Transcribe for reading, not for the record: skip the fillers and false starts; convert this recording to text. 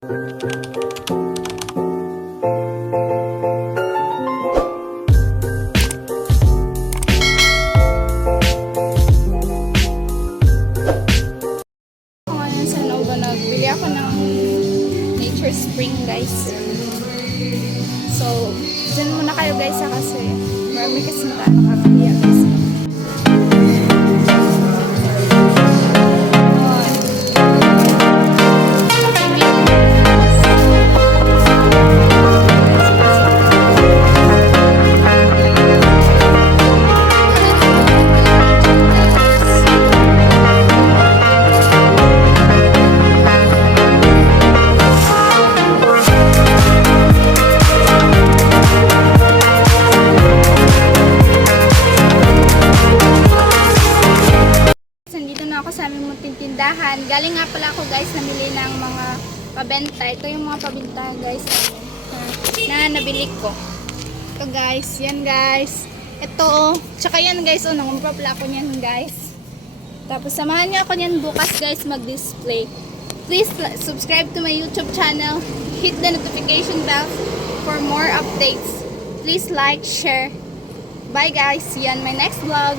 Ngayon sa Nova, nagbili ako ng Nature Spring, guys. So, dyan muna kayo, guys, kasi marami kasi nakakakaya, guys. Nandito na ako sa aming munting tindahan. Galing nga pala ako, guys, namili ng mga pabenta. Ito yung mga pabenta, guys, na nabili ko. Ito, guys. Yan, guys. Ito, oh. Tsaka yan, guys. Oh, nangumpra pala ako niyan, guys. Tapos, samahan niyo ako niyan bukas, guys, mag-display. Please subscribe to my YouTube channel. Hit the notification bell for more updates. Please like, share. Bye, guys. See you on my next vlog.